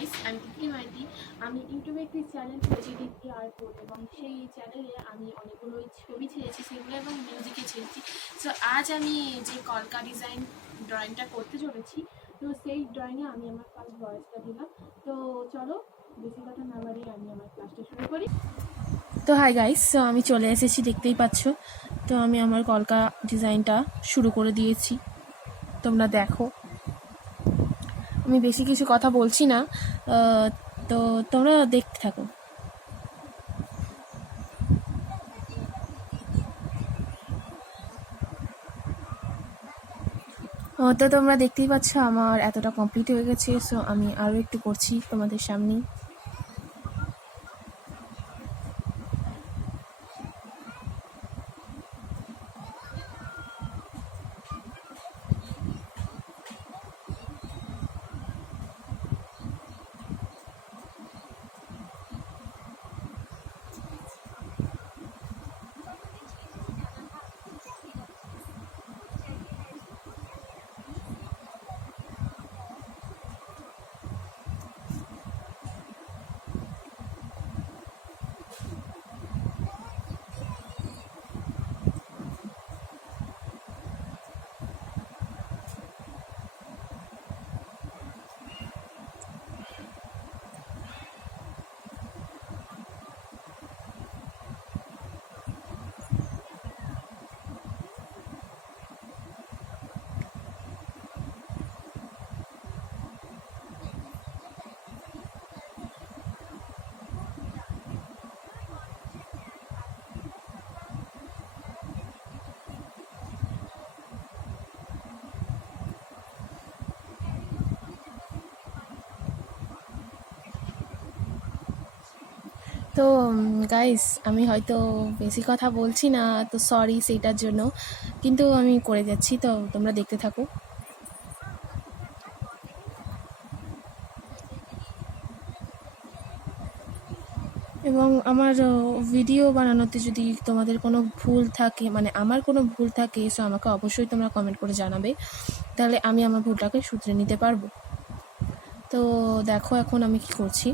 Guys, আমি টিকলি মাইতি। আমি ইউটিউবে একটি চ্যানেল খুলেছি টিকলি আর্ট বোর্ড, এবং সেই চ্যানেলে আমি অনেকগুলো ছবি ছেড়েছি সেগুলো এবং মিউজিকে ছেড়েছি। সো আজ আমি যে কলকা ডিজাইন ড্রয়িংটা করতে চলেছি, তো সেই ড্রয়িংয়ে আমি আমার ফার্স্ট ভয়েসটা দিলাম। তো চলো বেশি কথা না বাড়িয়ে আমি আমার ক্লাসটা শুরু করি। তো হাই গাইস, সো আমি চলে এসেছি, দেখতেই পাচ্ছ। তো আমি আমার কলকা ডিজাইনটা শুরু করে দিয়েছি, তোমরা দেখো। আমি বেশি কিছু কথা বলছি না, তো তোমরা দেখতে থাকো। তো তোমরা দেখতেই পাচ্ছ আমার এতটা কমপ্লিট হয়ে গেছে। সো আমি আরও একটু করছি তোমাদের সামনে। তো গাইস, আমি হয়তো বেশি কথা বলছি না, তো সরি সেইটার জন্য, কিন্তু আমি করে যাচ্ছি, তো তোমরা দেখতে থাকো। এবং আমার ভিডিও বানানোতে যদি তোমাদের কোনো ভুল থাকে, মানে আমার কোনো ভুল থাকে, সো আমাকে অবশ্যই তোমরা কমেন্ট করে জানাবে, তাহলে আমি আমার ভুলটাকে শুধরে নিতে পারবো। তো দেখো এখন আমি কি করছি।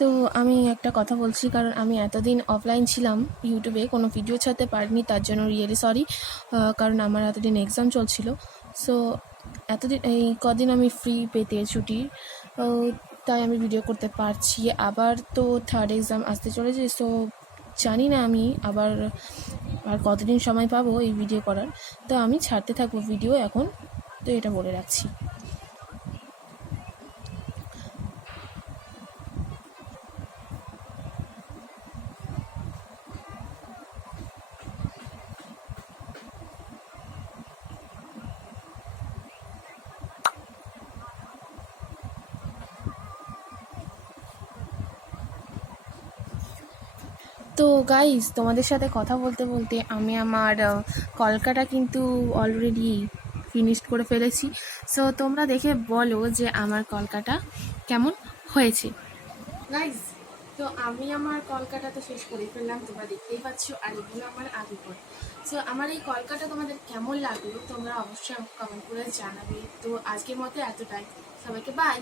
তো আমি একটা কথা বলছি, কারণ আমি এতদিন অফলাইন ছিলাম, ইউটিউবে কোনো ভিডিও ছাড়তে পারিনি, তার জন্য রিয়েলি সরি। কারণ আমার এতদিন এক্সাম চলছিল। সো এতদিন এই কদিন আমি ফ্রি পেতে ছুটি, তাই আমি ভিডিও করতে পারছি। আবার তো থার্ড এক্সাম আসতে চলেছে, সো জানি না আমি আবার আর কতদিন সময় পাবো এই ভিডিও করার। তো আমি ছাড়তে থাকবো ভিডিও এখন, তো এটা বলে রাখছি। তো গাইস, তোমাদের সাথে কথা বলতে বলতে আমি আমার কলকাটা কিন্তু অলরেডি ফিনিশড করে ফেলেছি। সো তোমরা দেখে বলো যে আমার কলকাটা কেমন হয়েছে। গাইস, তো আমি আমার কলকাতা তো শেষ করে ফেললাম, তোমরা দেখতেই পাচ্ছ, আর এগুলো আমার আগে পর। সো আমার এই কলকাতা তোমাদের কেমন লাগলো তোমরা অবশ্যই আমাকে কমেন্ট করে জানাবে। তো আজকের মতো এতটাই, সবাইকে বাই।